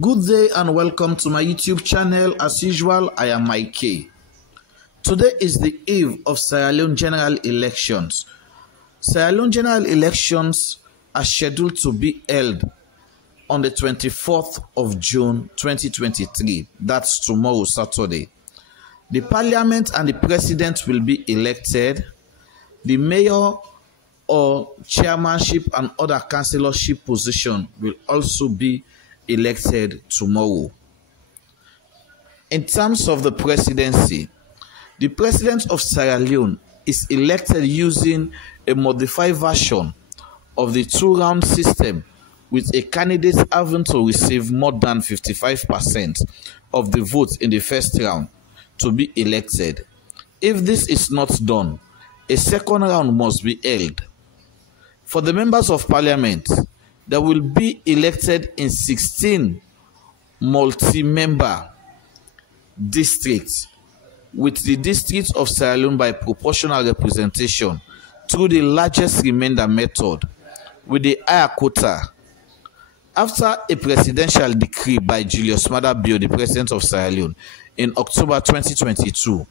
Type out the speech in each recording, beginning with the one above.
Good day and welcome to my YouTube channel. As usual, I am Mike. Today is the eve of Sierra Leone general elections. Sierra Leone general elections are scheduled to be held on the 24th of June 2023. That's tomorrow, Saturday. The parliament and the president will be elected. The mayor or chairmanship and other councillorship position will also be elected tomorrow. In terms of the presidency, the president of Sierra Leone is elected using a modified version of the two-round system, with a candidate having to receive more than 55% of the votes in the first round to be elected. If this is not done, a second round must be held. For the members of parliament, they will be elected in 16 multi-member districts, with the districts of Sierra Leone by proportional representation through the largest remainder method, with the higher quota. After a presidential decree by Julius Maada Bio, the president of Sierra Leone, in October 2022,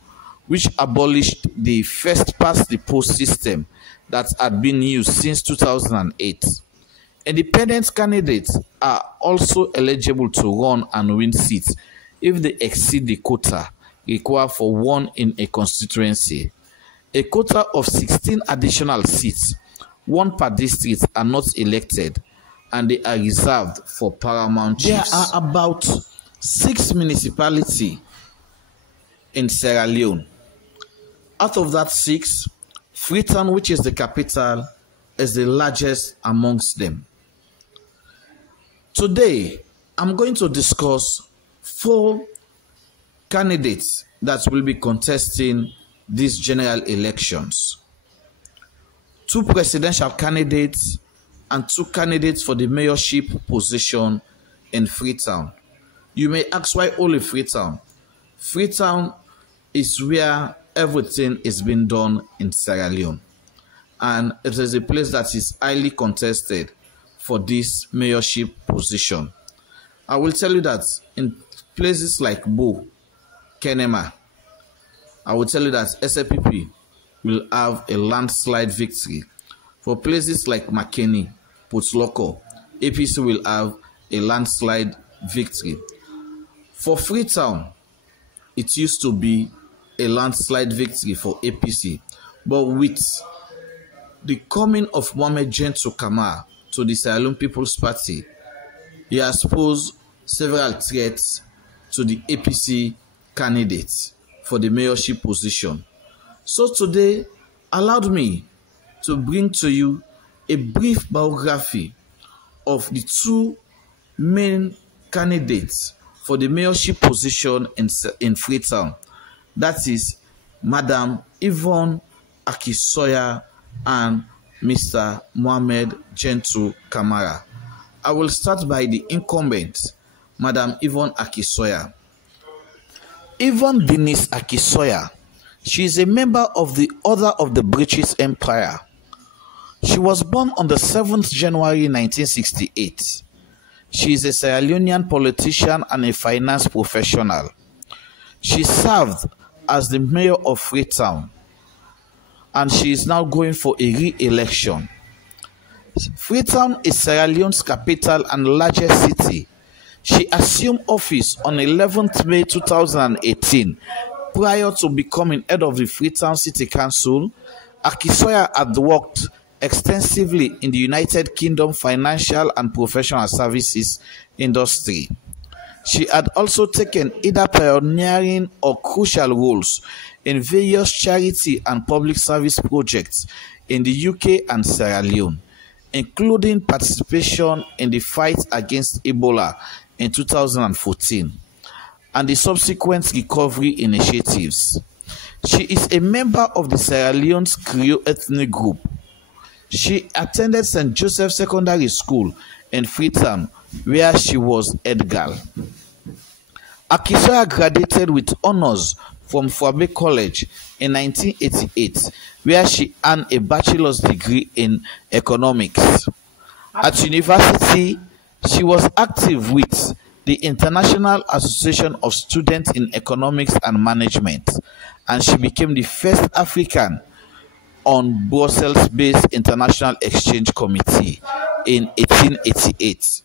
which abolished the first-past-the-post system that had been used since 2008. Independent candidates are also eligible to run and win seats if they exceed the quota required for one in a constituency. A quota of 16 additional seats, one per district, are not elected, and they are reserved for paramount chiefs. There are about 6 municipalities in Sierra Leone. Out of that 6, Freetown, which is the capital, is the largest amongst them. Today, I'm going to discuss 4 candidates that will be contesting these general elections. 2 presidential candidates and 2 candidates for the mayorship position in Freetown. You may ask, why only Freetown? Freetown is where everything is being done in Sierra Leone, and it is a place that is highly contested for this mayorship position. I will tell you that in places like Bo, Kenema, I will tell you that SLPP will have a landslide victory. For places like Makeni, Potloko, APC will have a landslide victory. For Freetown, it used to be a landslide victory for APC, but with the coming of Mohamed Gentle Kamara to the Sierra Leone People's Party, he has posed several threats to the APC candidates for the mayorship position. So today, allowed me to bring to you a brief biography of the 2 main candidates for the mayorship position in Freetown. That is Madam Yvonne Akisoya and Mr. Mohamed Gentle Kamara. I will start by the incumbent, Madam Yvonne Akisoya. Yvonne Denise Akisoya, she is a member of the Order of the British Empire. She was born on the 7th January 1968. She is a Sierra Leonean politician and a finance professional. She served as the mayor of Freetown, and she is now going for a re-election. Freetown is Sierra Leone's capital and largest city. She assumed office on 11th May 2018. Prior to becoming head of the Freetown City Council, Akisoya had worked extensively in the United Kingdom financial and professional services industry. She had also taken either pioneering or crucial roles in various charity and public service projects in the UK and Sierra Leone, including participation in the fight against Ebola in 2014 and the subsequent recovery initiatives. She is a member of the Sierra Leone's Creole ethnic group. She attended St. Joseph Secondary School in Freetown, where she was head girl. Akisoya graduated with honors from Fuabe College in 1988, where she earned a bachelor's degree in economics. At university, she was active with the International Association of Students in Economics and Management, and she became the first African on Brussels-based International Exchange Committee in 1888.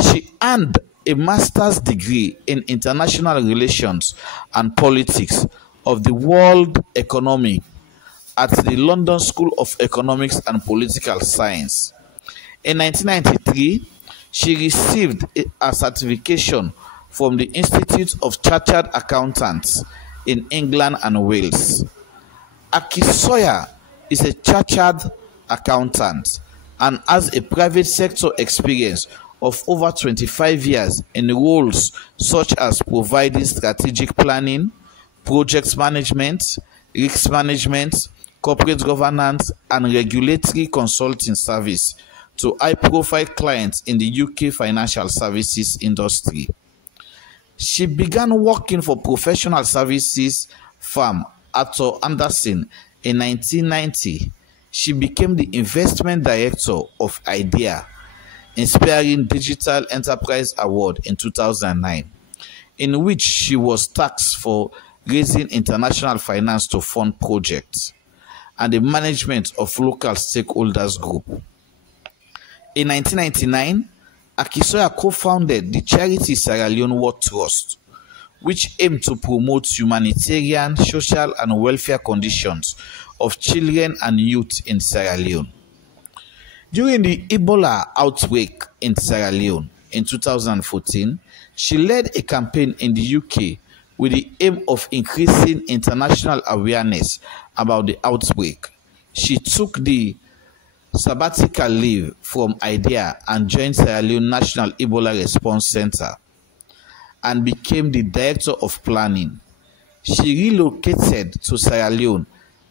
She earned a master's degree in international relations and politics of the World Economy at the London School of Economics and Political Science. In 1993, she received a certification from the Institute of Chartered Accountants in England and Wales. Akisoya is a chartered accountant and has a private sector experience of over 25 years in roles such as providing strategic planning, project management, risk management, corporate governance, and regulatory consulting service to high-profile clients in the UK financial services industry. She began working for professional services firm Arthur Andersen in 1990. She became the investment director of IDEA, Inspiring Digital Enterprise Award in 2009, in which she was tasked for raising international finance to fund projects and the management of local stakeholders group. In 1999, Akisoya co-founded the charity Sierra Leone World Trust, which aimed to promote humanitarian, social, and welfare conditions of children and youth in Sierra Leone. During the Ebola outbreak in Sierra Leone in 2014, she led a campaign in the UK with the aim of increasing international awareness about the outbreak. She took the sabbatical leave from IDEA and joined Sierra Leone National Ebola Response Center and became the Director of Planning. She relocated to Sierra Leone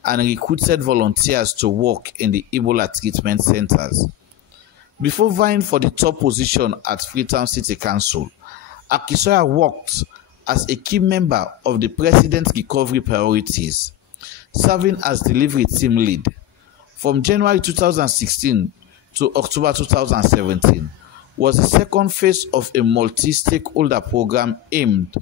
and recruited volunteers to work in the Ebola treatment centers. Before vying for the top position at Freetown City Council, Akisoya worked as a key member of the President's Recovery Priorities, serving as delivery team lead. From January 2016 to October 2017 was the second phase of a multi-stakeholder program aimed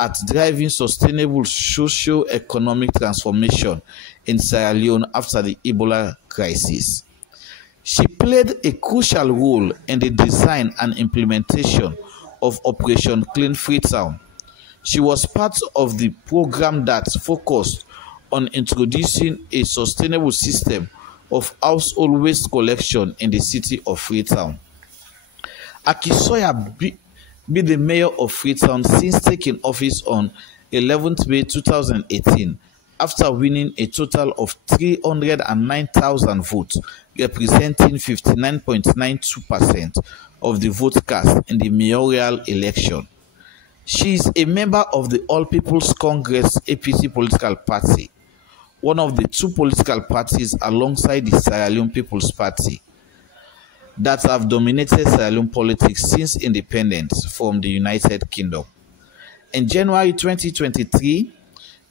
at driving sustainable socio-economic transformation in Sierra Leone after the Ebola crisis. She played a crucial role in the design and implementation of Operation Clean Freetown. She was part of the program that focused on introducing a sustainable system of household waste collection in the city of Freetown. Akisoya be the mayor of Freetown since taking office on 11th May 2018 after winning a total of 309,000 votes, representing 59.92% of the vote cast in the mayoral election. She is a member of the All People's Congress APC political party, one of the two political parties alongside the Sierra Leone People's Party that have dominated Sierra Leone politics since independence from the United Kingdom. In January 2023,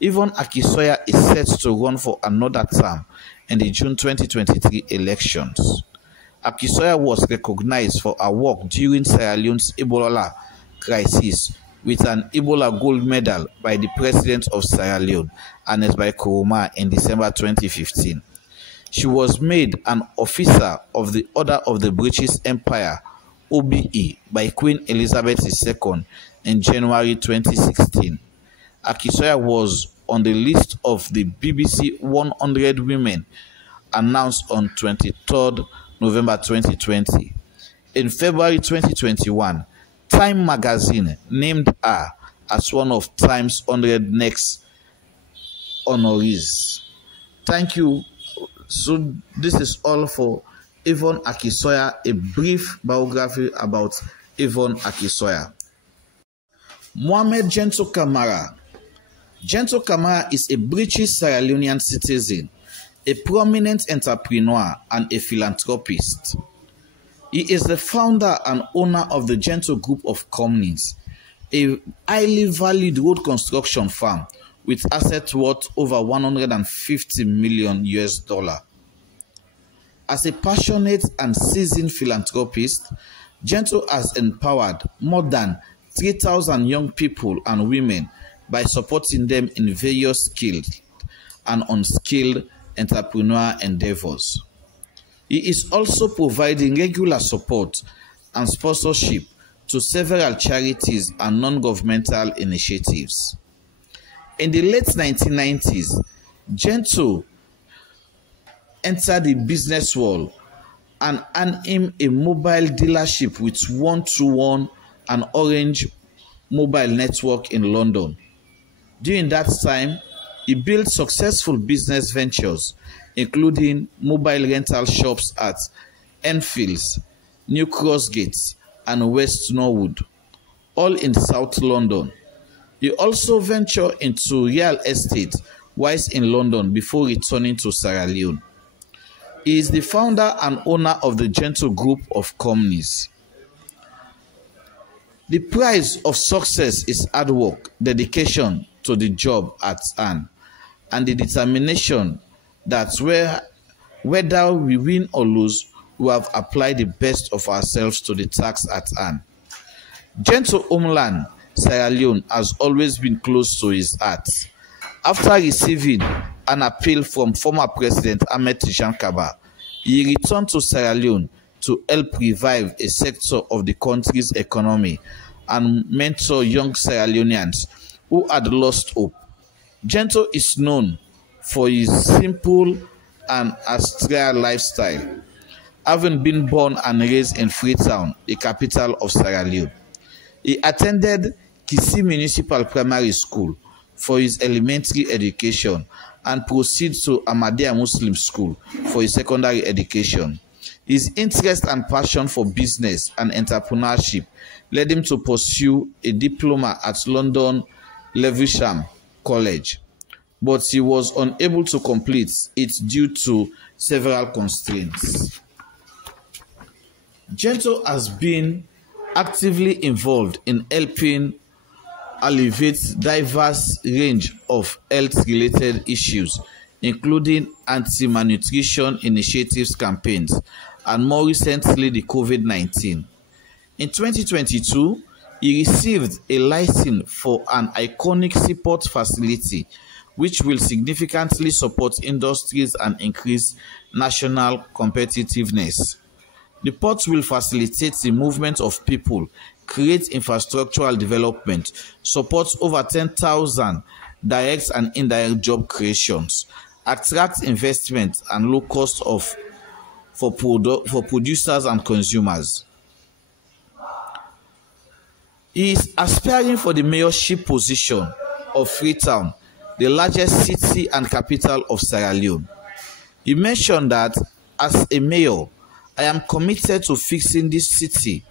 Yvonne Akisoya is set to run for another term in the June 2023 elections. Akisoya was recognized for her work during Sierra Leone's Ebola crisis with an Ebola gold medal by the President of Sierra Leone, Ernest Bai Koroma, in December 2015. She was made an officer of the Order of the British Empire, OBE, by Queen Elizabeth II in January 2016. Akisoya was on the list of the BBC 100 Women announced on 23rd November 2020. In February 2021, Time magazine named her as one of Time's 100 Next honorees. Thank you. So this is all for Yvonne Akisoya, a brief biography about Yvonne Akisoya. Mohamed Gento Kamara. Gento Kamara is a British Sierra Leonean citizen, a prominent entrepreneur and a philanthropist. He is the founder and owner of the Gento Group of Companies, a highly valued road construction firm with assets worth over $150 million. As a passionate and seasoned philanthropist, Gento has empowered more than 3,000 young people and women by supporting them in various skilled and unskilled entrepreneurial endeavors. He is also providing regular support and sponsorship to several charities and non-governmental initiatives. In the late 1990s, Gento entered the business world and earned him a mobile dealership with 121 and Orange mobile network in London. During that time, he built successful business ventures, including mobile rental shops at Enfields, New Crossgates, and West Norwood, all in South London. He also ventured into real estate whilst in London before returning to Sierra Leone. He is the founder and owner of the Gento Group of companies. The price of success is hard work, dedication to the job at hand, and the determination that whether we win or lose, we have applied the best of ourselves to the task at hand. Gento homeland, Sierra Leone, has always been close to his heart. After receiving an appeal from former President Ahmed Tijan Kaba, he returned to Sierra Leone to help revive a sector of the country's economy and mentor young Sierra Leoneans who had lost hope. Gento is known for his simple and austere lifestyle, having been born and raised in Freetown, the capital of Sierra Leone. He attended Kisi Municipal Primary School for his elementary education and proceeded to Ahmadiyya Muslim School for his secondary education. His interest and passion for business and entrepreneurship led him to pursue a diploma at London Lewisham College, but he was unable to complete it due to several constraints. Gento has been actively involved in helping alleviate diverse range of health-related issues, including anti-malnutrition initiatives campaigns, and more recently the COVID-19. In 2022, he received a license for an iconic seaport facility, which will significantly support industries and increase national competitiveness. The port will facilitate the movement of people, create infrastructural development, support over 10,000 direct and indirect job creations, attract investment and low cost for producers and consumers. He is aspiring for the mayorship position of Freetown, the largest city and capital of Sierra Leone. He mentioned that, as a mayor, I am committed to fixing this city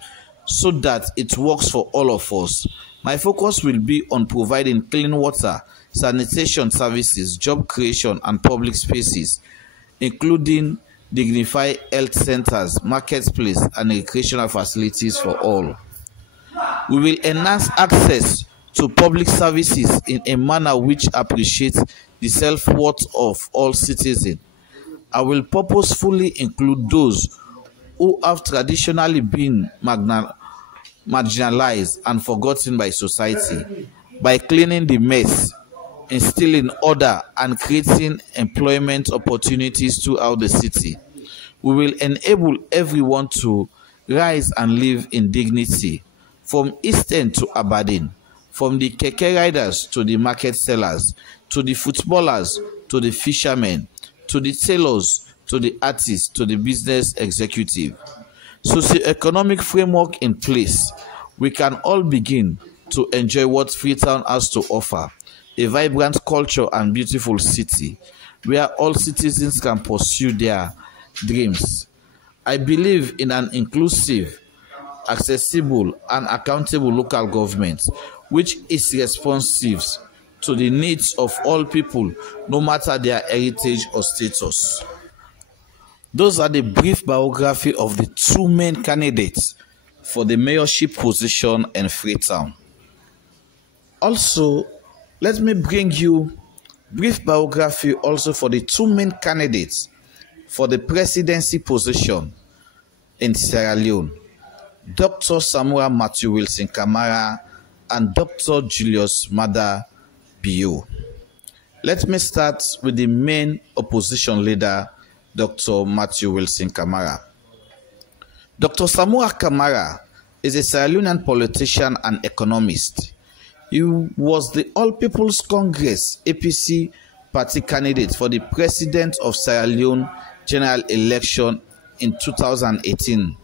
so that it works for all of us. My focus will be on providing clean water, sanitation services, job creation, and public spaces, including dignified health centers, marketplace, and recreational facilities for all. We will enhance access to public services in a manner which appreciates the self-worth of all citizens. I will purposefully include those who have traditionally been marginalized and forgotten by society by cleaning the mess, instilling order, and creating employment opportunities throughout the city. We will enable everyone to rise and live in dignity, from East End to Aberdeen, from the keke riders to the market sellers, to the footballers, to the fishermen, to the tailors, to the artists, to the business executive. Socio-economic framework in place, we can all begin to enjoy what Freetown has to offer, a vibrant culture and beautiful city, where all citizens can pursue their dreams. I believe in an inclusive, accessible, and accountable local government, which is responsive to the needs of all people, no matter their heritage or status. Those are the brief biography of the two main candidates for the mayorship position in Freetown. Also, let me bring you brief biography also for the two main candidates for the presidency position in Sierra Leone. Dr. Samura Matthew Wilson Kamara, and Dr. Julius Maada Bio. Let me start with the main opposition leader, Dr. Matthew Wilson Kamara. Dr. Samura Kamara is a Sierra Leonean politician and economist. He was the All People's Congress APC party candidate for the President of Sierra Leone general election in 2018.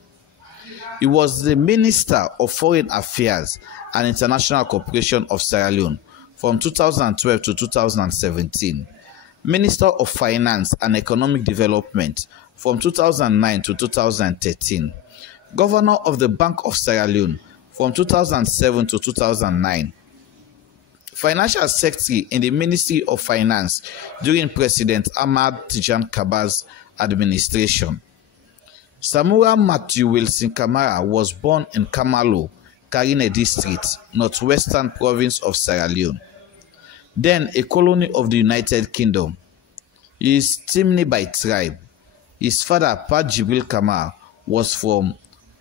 He was the Minister of Foreign Affairs and International Cooperation of Sierra Leone from 2012 to 2017, Minister of Finance and Economic Development from 2009 to 2013, Governor of the Bank of Sierra Leone from 2007 to 2009, Financial Secretary in the Ministry of Finance during President Ahmad Tijan Kaba's administration. Samura Matthew Wilson Kamara was born in Kamalo, Karine District, northwestern province of Sierra Leone, then a colony of the United Kingdom. He is Timni by tribe. His father, Pa Jibril Kamara, was from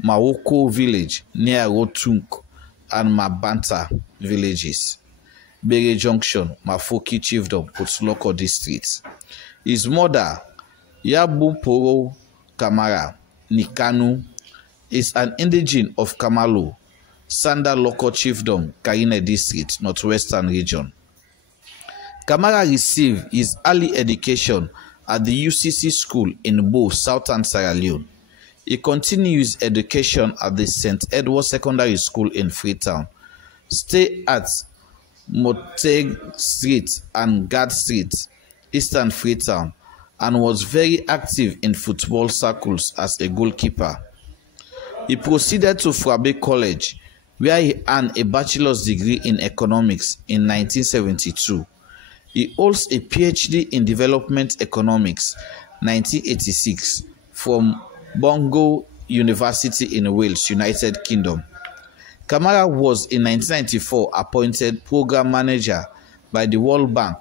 Mawoko village near Rotunk and Mabanta villages, Bere Junction, Mafoki Chiefdom, Potuloko District. His mother, Yabumporo Kamara Nikanu, is an indigene of Kamalo, Sanda Local Chiefdom, Karine District, Northwestern Region. Kamara received his early education at the UCC School in Bo, Southern Sierra Leone. He continued his education at the St. Edward Secondary School in Freetown, stayed at Moteg Street and Guard Street, Eastern Freetown, and was very active in football circles as a goalkeeper. He proceeded to Frabe College, where he earned a bachelor's degree in economics in 1972. He holds a PhD in development economics 1986 from Bongo University in Wales, United Kingdom. Kamara was in 1994 appointed program manager by the World Bank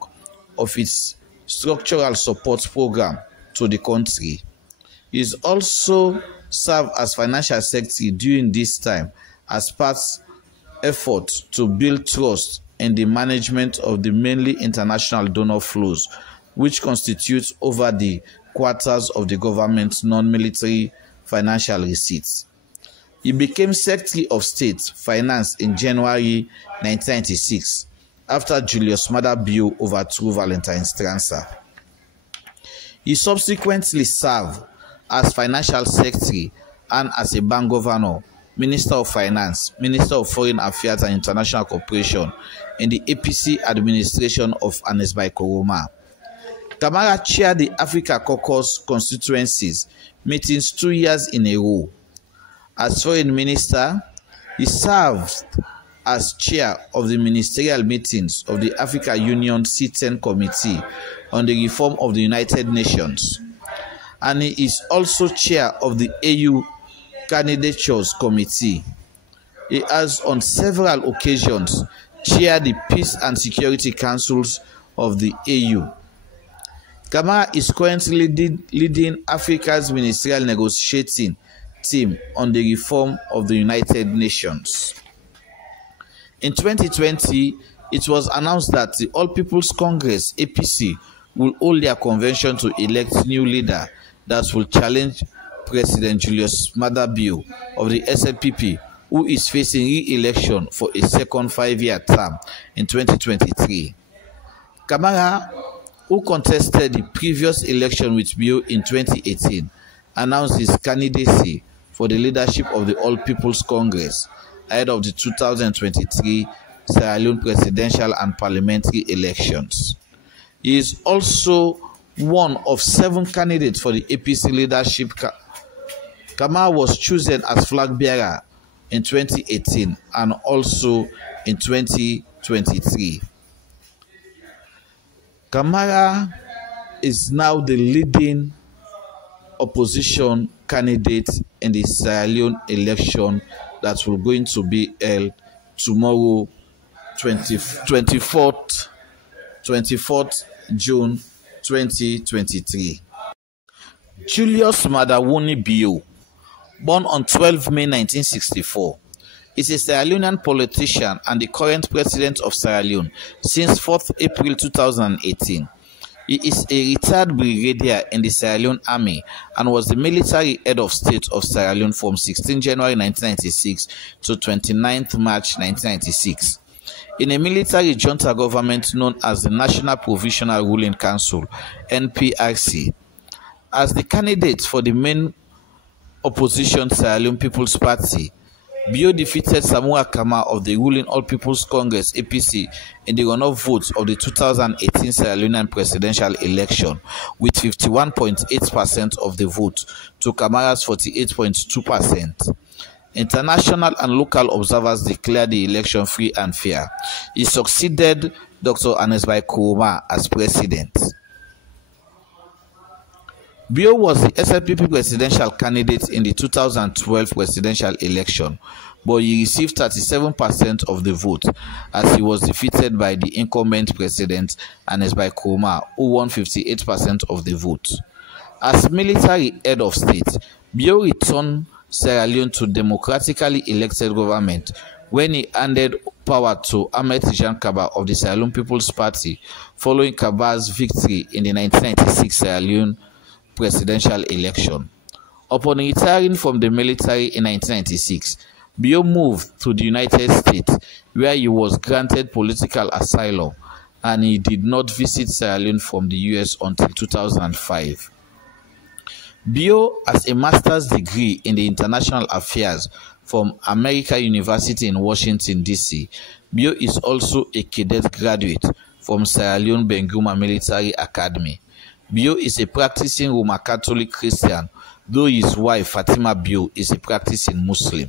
of its structural support program to the country. He is also served as financial secretary during this time as part effort to build trust in the management of the mainly international donor flows, which constitutes over the quarters of the government's non-military financial receipts. He became Secretary of State Finance in January 1996 after Julius Maada Bio overthrew Valentine Stransa. He subsequently served as Financial Secretary and as a bank governor, Minister of Finance, Minister of Foreign Affairs and International Cooperation in the APC administration of Anesbai Koroma. Kamara chaired the Africa Caucus constituencies meetings 2 years in a row. As Foreign Minister, he served as chair of the ministerial meetings of the Africa Union C10 Committee on the Reform of the United Nations, and he is also chair of the AU Candidatures Committee. He has on several occasions chaired the Peace and Security Councils of the AU. Kamara is currently leading Africa's ministerial negotiating team on the reform of the United Nations. In 2020, it was announced that the All People's Congress APC will hold their convention to elect new leader that will challenge President Julius Maada Bio of the SLPP, who is facing re-election for a second 5-year term in 2023. Kamara, who contested the previous election with Bio in 2018, announced his candidacy for the leadership of the All People's Congress ahead of the 2023 Sierra Leone presidential and parliamentary elections. He is also one of 7 candidates for the APC leadership. Kamara was chosen as flag bearer in 2018 and also in 2023. Kamara is now the leading opposition candidate in the Sierra Leone election that will going to be held tomorrow, 24th June 2023. Julius Maada Bio born on 12 May 1964, is a Sierra Leonean politician and the current president of Sierra Leone since 4th April 2018. He is a retired brigadier in the Sierra Leone Army and was the military head of state of Sierra Leone from 16 January 1996 to 29 March 1996. In a military junta government known as the National Provisional Ruling Council (NPRC), as the candidate for the main opposition Sierra Leone People's Party, Bio defeated Samura of the ruling All People's Congress (APC) in the runoff votes of the 2018 Sierra Leonean presidential election with 51.8% of the vote to Kamara's 48.2%. International and local observers declared the election free and fair. He succeeded Dr. Anesbai Kuruma as president. Bio was the SLPP presidential candidate in the 2012 presidential election, but he received 37% of the vote as he was defeated by the incumbent president Anesbai Kuruma, who won 58% of the vote. As military head of state, Bio returned Sierra Leone to democratically elected government when he handed power to Ahmed Tijan Kaba of the Sierra Leone People's Party following Kaba's victory in the 1996 Sierra Leone presidential election. Upon retiring from the military in 1996, Bio moved to the United States, where he was granted political asylum, and he did not visit Sierra Leone from the US until 2005. Bio has a master's degree in the international affairs from American University in Washington, D.C. Bio is also a cadet graduate from Sierra Leone Benguma Military Academy. Bio is a practicing Roman Catholic Christian, though his wife Fatima Bio is a practicing Muslim.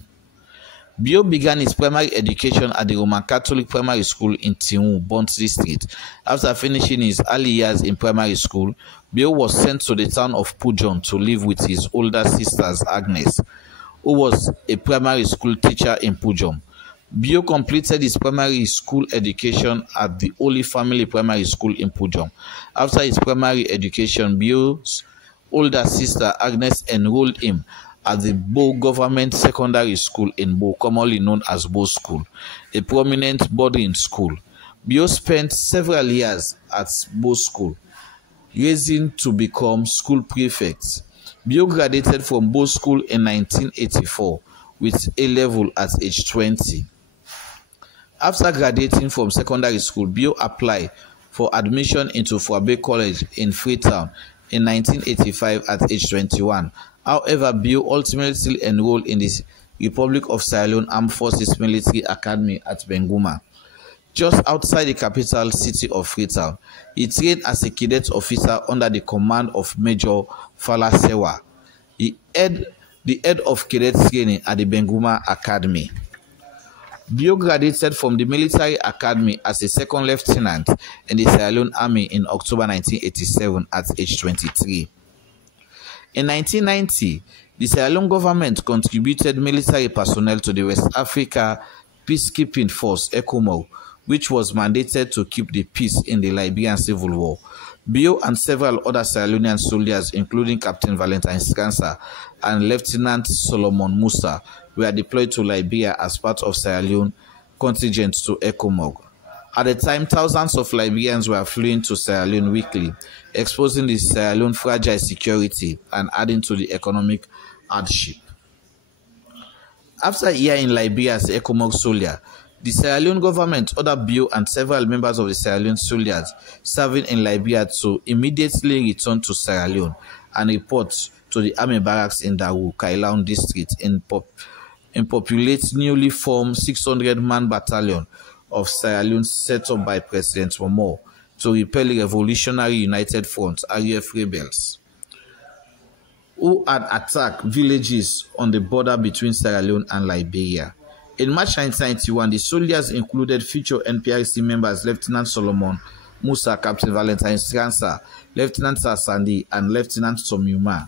Bio began his primary education at the Roman Catholic Primary School in Tiun, Bonsey Street. After finishing his early years in primary school, Bio was sent to the town of Pujon to live with his older sisters Agnes, who was a primary school teacher in Pujon. Bio completed his primary school education at the Holy Family Primary School in Pujon. After his primary education, Bio's older sister Agnes enrolled him at the Bo Government Secondary School in Bo, commonly known as Bo School, a prominent boarding school. Bio spent several years at Bo School, raising to become school prefect. Bio graduated from Bo School in 1984 with A-level at age 20. After graduating from secondary school, Bio applied for admission into Fuabe College in Freetown in 1985 at age 21. However, Bio ultimately enrolled in the Republic of Sierra Leone Armed Forces Military Academy at Benguma, just outside the capital city of Freetown. He trained as a cadet officer under the command of Major Fala Sewa, the head of cadet training at the Benguma Academy. Bio graduated from the military academy as a second lieutenant in the Sierra Leone Army in October 1987 at age 23. In 1990, the Sierra Leone government contributed military personnel to the West Africa Peacekeeping Force (ECOMOG), which was mandated to keep the peace in the Liberian Civil War. Bio and several other Sierra Leonean soldiers, including Captain Valentine Scansa and Lieutenant Solomon Musa, were deployed to Liberia as part of Sierra Leone contingent to ECOMOG. At the time, thousands of Liberians were fleeing to Sierra Leone weekly, exposing the Sierra Leone fragile security and adding to the economic hardship. After a year in Liberia as an ECOMOG soldier, the Sierra Leone government ordered Bio and several members of the Sierra Leone soldiers serving in Liberia to immediately return to Sierra Leone and report to the army barracks in Dawu, Kailaun district in populate newly formed 600-man battalion of Sierra Leone set up by President Momo to repel the Revolutionary United Front (RUF) rebels, who had attacked villages on the border between Sierra Leone and Liberia. In March 1991, the soldiers included future NPRC members Lieutenant Solomon Musa, Captain Valentine Scansa, Lieutenant Sassandi, and Lieutenant Tomyuma.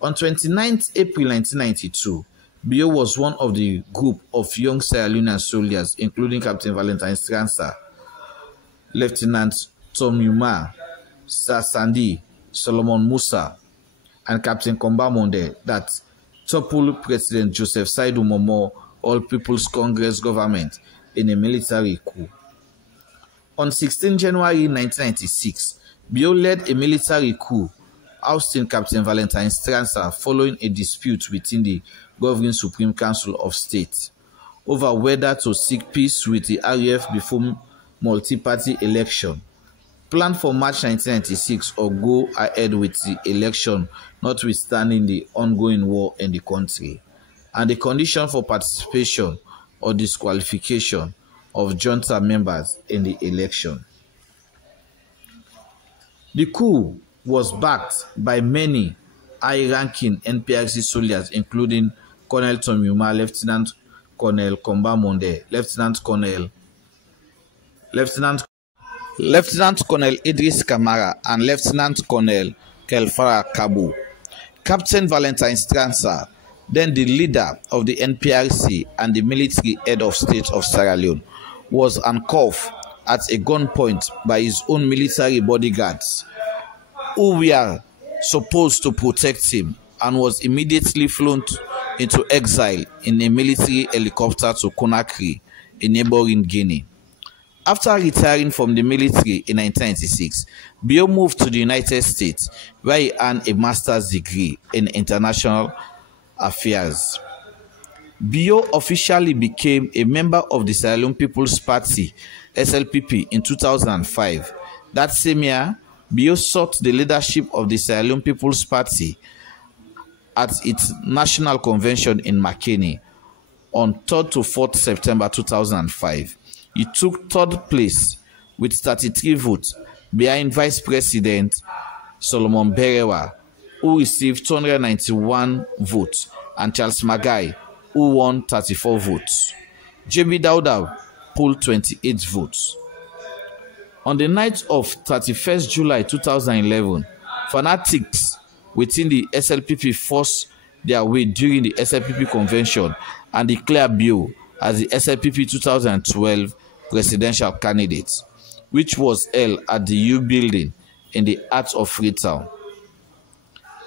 On 29 April 1992, Bio was one of the group of young Sierra Leonean soldiers, including Captain Valentine Scansa, Lieutenant Tomyuma, Sassandi, Solomon Musa, and Captain Komba Monde, that topple President Joseph Saidu Momo All People's Congress government in a military coup. On 16 January 1996, Bio led a military coup, ousting Captain Valentine Stransa following a dispute within the governing Supreme Council of State over whether to seek peace with the RAF before multi-party election planned for March 1996 or go ahead with the election notwithstanding the ongoing war in the country, and the condition for participation or disqualification of junta members in the election. The coup was backed by many high-ranking NPRC soldiers, including Colonel Tomyuma, Lieutenant Colonel Komba Monde, Lieutenant Colonel Idris Kamara, and Lieutenant Colonel Kelfara Kabu. Captain Valentine Stransa, then the leader of the NPRC and the military head of state of Sierra Leone, was handcuffed at a gunpoint by his own military bodyguards, who were supposed to protect him, and was immediately flown into exile in a military helicopter to Conakry, in neighboring Guinea. After retiring from the military in 1996, Bio moved to the United States, where he earned a master's degree in international affairs. Bio officially became a member of the Sierra Leone People's Party, SLPP, in 2005. That same year, Bio sought the leadership of the Sierra Leone People's Party at its national convention in Makeni on 3rd to 4th September 2005. He took third place with 33 votes behind Vice President Solomon Berewa, who received 291 votes, and Charles Magai, who won 34 votes. JB Dauda pulled 28 votes. On the night of 31st July 2011, fanatics within the SLPP forced their way during the SLPP convention and declared Bio as the SLPP 2012 presidential candidate, which was held at the U building in the heart of Freetown.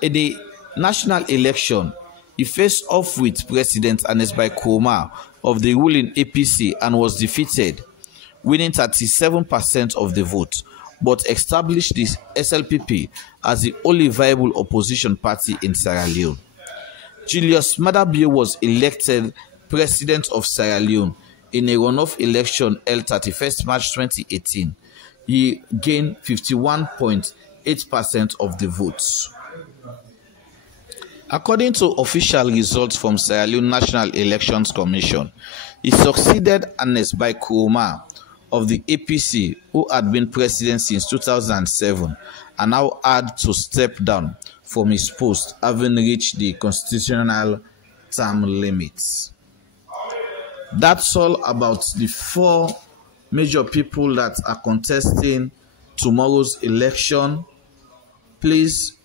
In the national election, he faced off with President Anesbai Kroma of the ruling APC and was defeated, winning 37% of the vote, but established the SLPP as the only viable opposition party in Sierra Leone. Julius Maada Bio was elected President of Sierra Leone in a runoff election held 31st March 2018. He gained 51.8% of the votes. According to official results from Sierra Leone National Elections Commission, he succeeded Anesbai Kroma of the APC, who had been president since 2007 and now had to step down from his post, having reached the constitutional term limits. That's all about the 4 major people that are contesting tomorrow's election. Please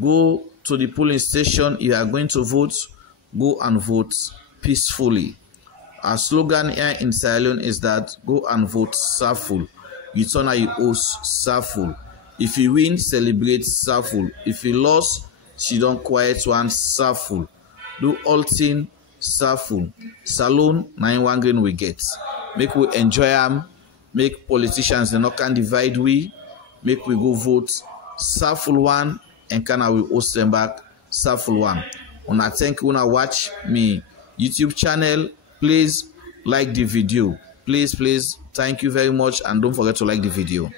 go to the polling station. If you are going to vote, go and vote peacefully. Our slogan here in Sierra Leone is that go and vote Saful. You turn out you host Saful. If you win, celebrate Saful. If you lost, she don't quiet one Saful. Do all thing Saful. Salon 91 green we get. Make we enjoy them. Make politicians they not can divide we. Make we go vote Saful one and can we host them back Saful one. Una thank you una watch me YouTube channel. Please like the video. Please, thank you very much, and don't forget to like the video.